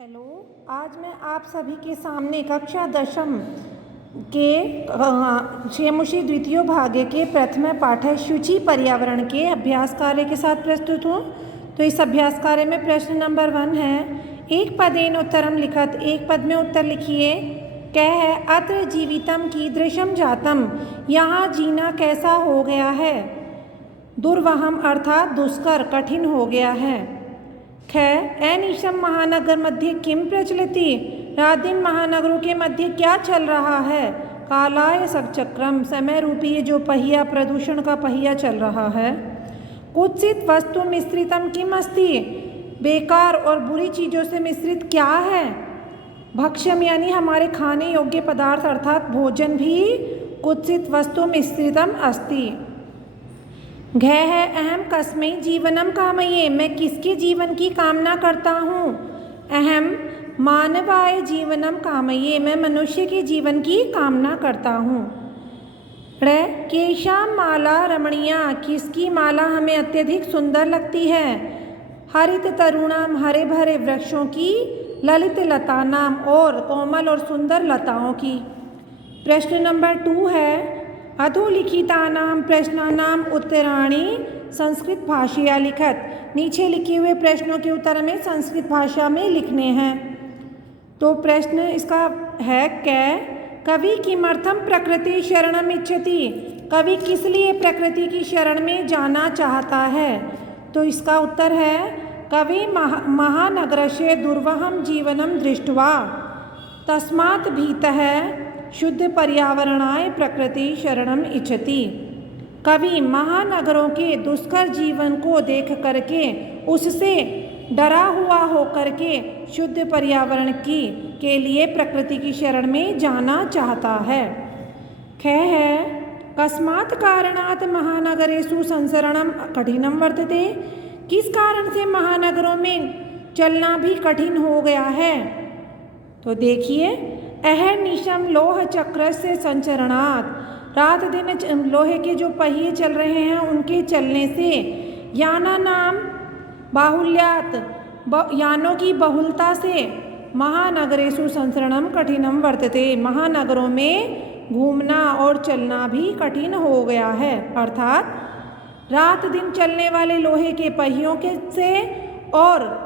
Hello, आज मैं आप सभी के सामने कक्षा दशम के क्षेमुषी द्वितीय भाग के प्रथम पाठ शुचि पर्यावरण के अभ्यास कार्य के साथ प्रस्तुत हूँ। तो इस अभ्यास कार्य में प्रश्न नंबर 1 है, एक पदेन उत्तरम लिखत, एक पद में उत्तर लिखिए। कह है अत्र जीवितम कीदृशम जातम, यहाँ जीना कैसा हो गया है। दुर्वहम अर्थात दुष्कर कठिन हो गया है। ख ऐनिशम महानगर मध्य किम प्रचलति, रात दिन महानगरों के मध्य क्या चल रहा है। कालाय सकचक्रम, समय रूपी ये जो पहिया, प्रदूषण का पहिया चल रहा है। कुत्सित वस्तु मिश्रितम किम अस्ति, बेकार और बुरी चीज़ों से मिश्रित क्या है। भक्ष्यम यानी हमारे खाने योग्य पदार्थ अर्थात भोजन भी कुत्सित वस्तु मिश्रितम अस्ति। घ है अहम कस्मै जीवनम कामये, मैं किसके जीवन की कामना करता हूँ। अहम मानवाय जीवनम कामये, मैं मनुष्य के जीवन की कामना करता हूँ। ड़ केशाम माला रमणीया, किसकी माला हमें अत्यधिक सुंदर लगती है। हरित तरुणाम, हरे भरे वृक्षों की। ललित लता नाम, और कोमल और सुंदर लताओं की। प्रश्न नंबर 2 है, अधोलिखितानां प्रश्नानां उत्तराणि संस्कृत भाषया लिखत, नीचे लिखे हुए प्रश्नों के उत्तर में संस्कृत भाषा में लिखने हैं। तो प्रश्न इसका है कवि किमर्थम प्रकृति शरणम इच्छति, कवि किस लिए प्रकृति की शरण में जाना चाहता है। तो इसका उत्तर है कवि महानगरस्य दुर्वहम जीवनम दृष्ट्वा तस्मात् भीतः शुद्ध पर्यावरणाय प्रकृति शरणम इच्छति। कवि महानगरों के दुष्कर जीवन को देख करके उससे डरा हुआ होकर के शुद्ध पर्यावरण के लिए प्रकृति की शरण में जाना चाहता है। ख है कस्मात् कारणात् महानगरेषु संचरणम कठिनम वर्तते, किस कारण से महानगरों में चलना भी कठिन हो गया है। तो देखिए, अहर्निशम लोह चक्र से संचरणात्, रात दिन लोहे के जो पहिए चल रहे हैं उनके चलने से। याना नाम बाहुल्यात, यानों की बहुलता से। महानगरेषु संचरणम कठिनम वर्तते, महानगरों में घूमना और चलना भी कठिन हो गया है। अर्थात रात दिन चलने वाले लोहे के पहियों के से और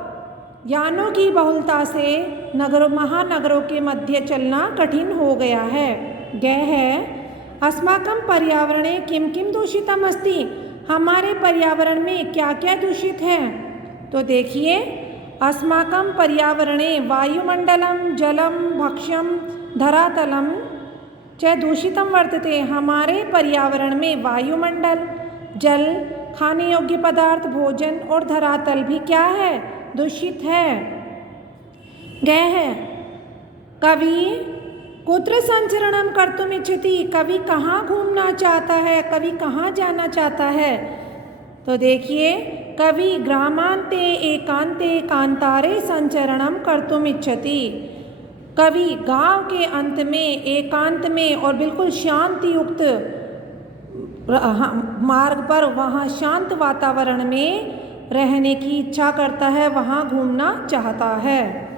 यानों की बहुलता से महानगरों के मध्य चलना कठिन हो गया है। ग है अस्माकं पर्यावरणे किम किम दूषितम अस्ति, हमारे पर्यावरण में क्या क्या दूषित है। तो देखिए, अस्माकं पर्यावरणे वायुमंडलम जलम भक्ष्यम धरातलम च दूषितम वर्तते, हमारे पर्यावरण में वायुमंडल, जल, खाने योग्य पदार्थ, भोजन और धरातल भी क्या है, दूषित है। ग है कवि कुत्र संचरणम कर्तुम इच्छति, कवि कहाँ घूमना चाहता है, कवि कहाँ जाना चाहता है। तो देखिए, कवि ग्रामांते एकांते कांतारे संचरणम कर्तुम इच्छति, कवि गांव के अंत में, एकांत में और बिल्कुल शांति युक्त मार्ग पर, वहाँ शांत वातावरण में रहने की इच्छा करता है, वहाँ घूमना चाहता है।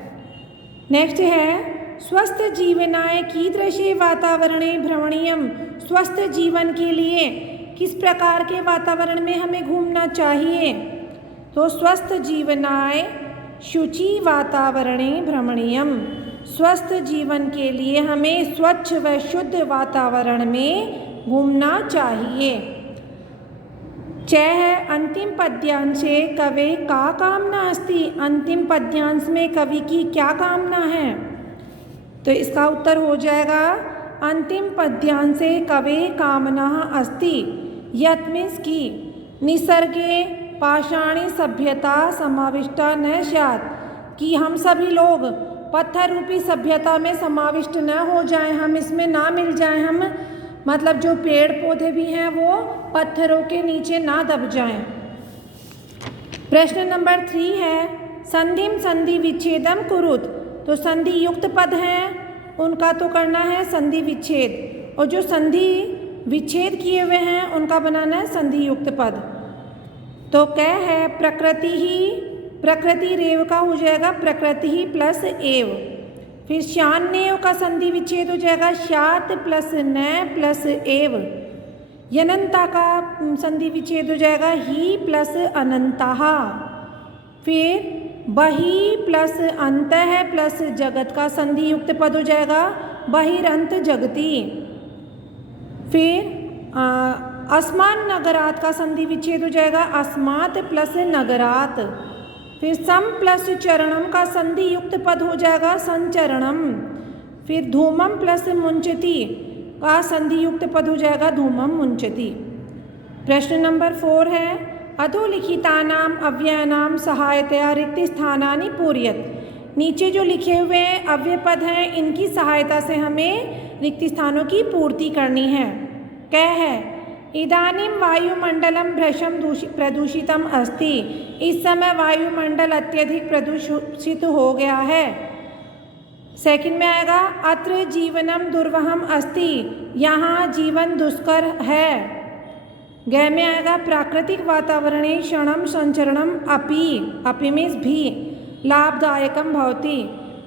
नेक्स्ट है स्वस्थ जीवनाय कीदृशे वातावरणे भ्रमणीयम, स्वस्थ जीवन के लिए किस प्रकार के वातावरण में हमें घूमना चाहिए। तो स्वस्थ जीवनाय शुचि वातावरणे भ्रमणीयम, स्वस्थ जीवन के लिए हमें स्वच्छ व शुद्ध वातावरण में घूमना चाहिए। च है अंतिम पद्यांशे कवे का कामना अस्ति, अंतिम पद्यांश में कवि की क्या कामना है। तो इसका उत्तर हो जाएगा अंतिम पद्यांशे कवे कामना अस्ति, यत् मीन्स की निसर्गे पाषाणी सभ्यता समाविष्टा न स्यात्, कि हम सभी लोग पत्थर रूपी सभ्यता में समाविष्ट न हो जाएं, हम इसमें ना मिल जाएं, हम मतलब जो पेड़ पौधे भी हैं वो पत्थरों के नीचे ना दब जाएं। प्रश्न नंबर 3 है संधिम संधि विच्छेदम कुरुत, तो संधि युक्त पद हैं उनका तो करना है संधि विच्छेद, और जो संधि विच्छेद किए हुए हैं उनका बनाना है संधि युक्त पद। तो क्या है प्रकृति ही प्रकृति रेव का हो जाएगा प्रकृति ही प्लस एव। फिर श्यान्नेव का संधि विच्छेद हो जाएगा श्यात प्लस न प्लस एव। यनंता का संधि विच्छेद हो जाएगा ही प्लस अनंतः। फिर बहि प्लस अंतः प्लस जगत का संधि युक्त पद हो जाएगा बहिरंत जगति। फिर अस्मान नगरात का संधि विच्छेद हो जाएगा अस्मात् प्लस नगरात। फिर सम प्लस चरणम का संधि युक्त पद हो जाएगा संचरणम। फिर धूमम प्लस मुंचति का संधि युक्त पद हो जाएगा धूमम मुंचति। प्रश्न नंबर 4 है अधोलिखितानाम अव्ययानाम सहायतया रिक्त स्थानानि पूरयत। नीचे जो लिखे हुए अव्यय पद हैं इनकी सहायता से हमें रिक्त स्थानों की पूर्ति करनी है। क्या है? इदानीं वायुमंडलम भ्रशम प्रदूषितम अस्ति। इस समय वायुमंडल अत्यधिक प्रदूषित हो गया है। सेकंड में आएगा अत्र जीवनम दुर्वहम अस्ति। यहाँ जीवन दुष्कर है। ग में आएगा प्राकृतिक वातावरणे क्षणम संचरणम अपि मीन्स भी लाभदायकम भवति।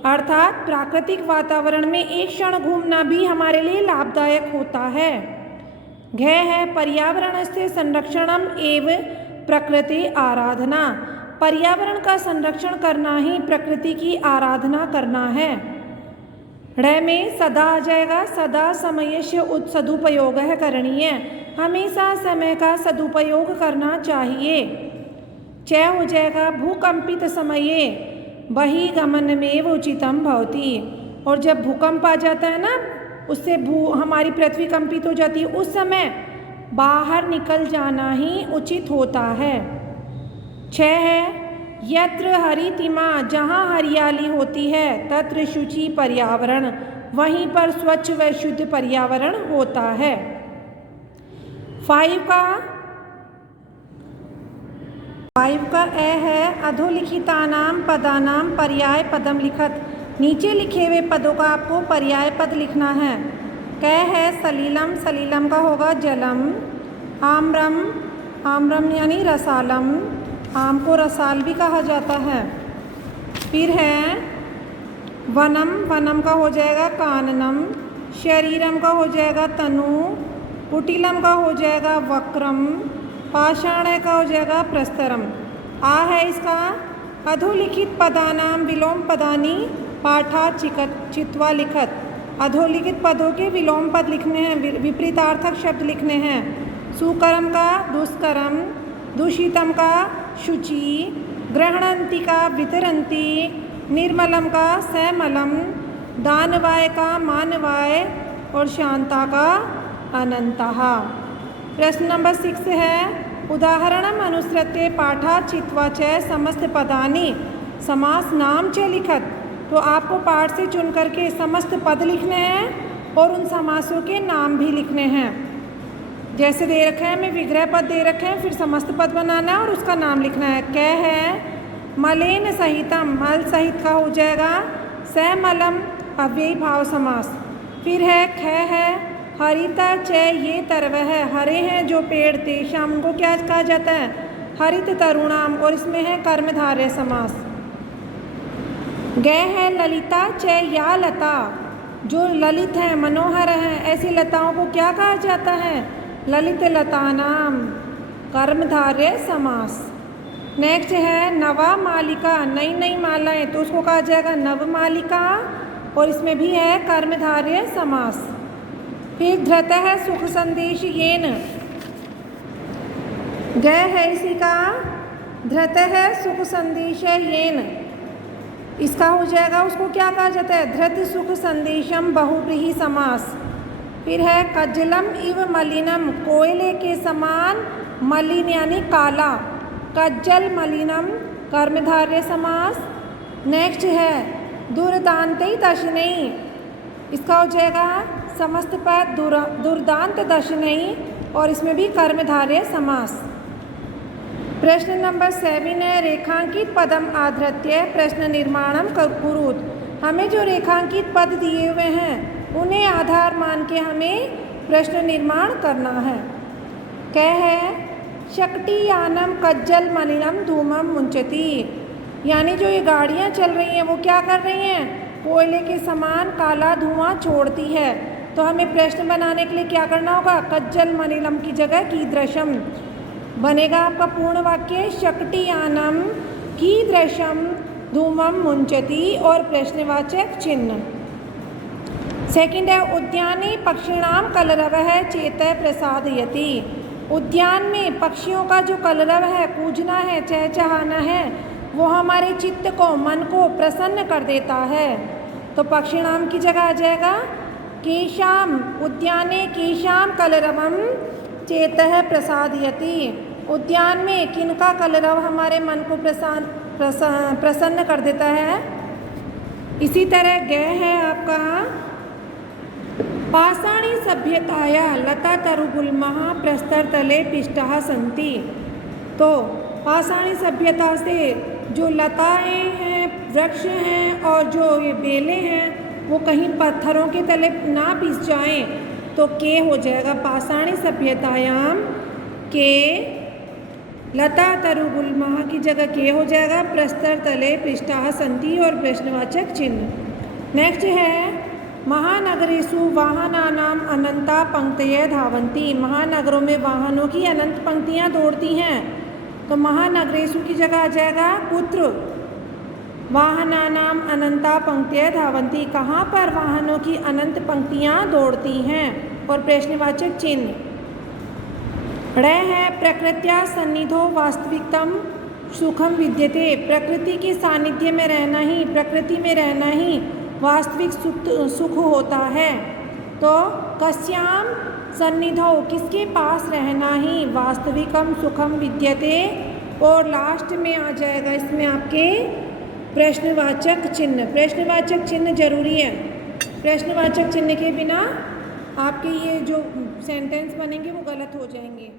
अर्थात प्राकृतिक वातावरण में एक क्षण घूमना भी हमारे लिए लाभदायक होता है। घ है पर्यावरण से संरक्षणम एव प्रकृति आराधना। पर्यावरण का संरक्षण करना ही प्रकृति की आराधना करना है। ड़ में सदा आ जाएगा सदा समयस्य सदुपयोग करणीय। हमेशा समय का सदुपयोग करना चाहिए। च हो जाएगा भूकंपित समये बहिगमनमेव उचितम भवति। और जब भूकंप आ जाता है ना उससे हमारी पृथ्वी कंपित हो जाती है उस समय बाहर निकल जाना ही उचित होता है। 6 है यत्र हरितिमा जहाँ हरियाली होती है तत्र शुचि पर्यावरण वहीं पर स्वच्छ व शुद्ध पर्यावरण होता है। 5 का ए है अधोलिखितानाम पदानाम पर्याय पदम लिखत। नीचे लिखे हुए पदों का आपको पर्याय पद लिखना है। कै है सलीलम सलीलम का होगा जलम। आम्रम आम्रम यानी रसालम आम को रसाल भी कहा जाता है। फिर है वनम वनम का हो जाएगा काननम। शरीरम का हो जाएगा तनु। कुटिलम का हो जाएगा वक्रम। पाषाण का हो जाएगा प्रस्तरम। आ है इसका अधोलिखित पदानाम विलोम पदानी पाठा चित्वा लिखत। अधोलिखित पदों के विलोम पद लिखने हैं विपरीतार्थक शब्द लिखने हैं। सुकरम का दुष्करम। दूषितम का शुचि। ग्रहणंती का वितरंती। निर्मलम का सैमलम। दानवाय का मानवाय और शांता का अनंतः। प्रश्न नंबर 6 है उदाहरणम अनुसृत्य पाठा चित्वा च समस्त पदानि समास नाम च लिखत। तो आपको पाठ से चुन करके समस्त पद लिखने हैं और उन समासों के नाम भी लिखने हैं। जैसे दे रखे हैं हमें विग्रह पद दे रखे हैं फिर समस्त पद बनाना है और उसका नाम लिखना है। कै है मलेन सहितम मल सहित का हो जाएगा सैमलम अव्ययी भाव समास। फिर है ख है हरिता च ये तरव है हरे हैं जो पेड़ तेषाम उनको क्या कहा जाता है हरित तरुणाम और इसमें है कर्मधारय समास। ग है ललिता च या लता जो ललित हैं मनोहर हैं ऐसी लताओं को क्या कहा जाता है ललित लतानाम कर्मधारय समास। नेक्स्ट है नवा मालिका नई नई मालाएं तो उसको कहा जाएगा नवमालिका और इसमें भी है कर्मधारय समास। फिर धृत है सुख संदेश येन। ग है इसी का धृत है सुख संदेश येन इसका हो जाएगा उसको क्या कहा जाता है धृत सुख संदेशम बहुव्रीहि समास। फिर है कज्जलम इव मलिनम कोयले के समान मलिन यानी काला कज्जल मलिनम कर्मधारय समास। नेक्स्ट है दुर्दांते दशनई इसका हो जाएगा समस्त पद दुर्दांत दशनई और इसमें भी कर्मधारय समास। प्रश्न नंबर 7 है रेखांकित पदम आधृत्य प्रश्न निर्माणम कुरुत। हमें जो रेखांकित पद दिए हुए हैं उन्हें आधार मान के हमें प्रश्न निर्माण करना है। क्या है शक्तियानम कज्जल मलिनम धूमम मुंचति। यानी जो ये गाड़ियाँ चल रही हैं वो क्या कर रही हैं, कोयले के समान काला धुआं छोड़ती है। तो हमें प्रश्न बनाने के लिए क्या करना होगा, कज्जल मनिलम की जगह कीदृशम बनेगा आपका पूर्ण वाक्य, शक्तियानम कीदृशम धूमम मुंचति और प्रश्नवाचक चिन्ह। सेकंड है उद्याने पक्षिणाम कलरवः चेतः प्रसादयति। उद्यान में पक्षियों का जो कलरव है, कूजना है, चहचहाना है, वो हमारे चित्त को, मन को प्रसन्न कर देता है। तो पक्षिणाम की जगह आ जाएगा केशाम, उद्याने केशाम कलरवम चेतः प्रसादयति। उद्यान में किनका कलरव हमारे मन को प्रसन्न कर देता है। इसी तरह गय है आपका पाषाणी सभ्यताया लता तरुगुल्मः प्रस्तरतले पिष्टाः सन्ति। तो पाषाणी सभ्यता से जो लताएं हैं, वृक्ष हैं और जो ये बेलें हैं वो कहीं पत्थरों के तले ना पिस जाएं, तो के हो जाएगा पाषाणी सभ्यतायाम के, लता तरुगुल्मः की जगह के हो जाएगा, प्रस्तरतले पिष्टाः सन्ति और प्रश्नवाचक चिन्ह। नेक्स्ट है महानगरेषु वाहनानाम अनंता पंक्तयः धावन्ति। महानगरों में वाहनों की अनंत पंक्तियाँ दौड़ती हैं। तो महानगरेषु की जगह आ जाएगा कुत्र वाहनानाम अनंता पंक्तयः धावन्ति, कहाँ पर वाहनों की अनंत पंक्तियाँ दौड़ती हैं और प्रश्नवाचक चिन्ह। ड़ है प्रकृत्या सन्निधो वास्तविकतम सुखम विद्यते। प्रकृति के सानिध्य में रहना ही, प्रकृति में रहना ही वास्तविक सुख होता है। तो कस्याम सन्निधौ किसके पास रहना ही वास्तविकम सुखम विद्यते। और लास्ट में आ जाएगा इसमें आपके प्रश्नवाचक चिन्ह। प्रश्नवाचक चिन्ह जरूरी है, प्रश्नवाचक चिन्ह के बिना आपके ये जो सेंटेंस बनेंगे वो गलत हो जाएंगे।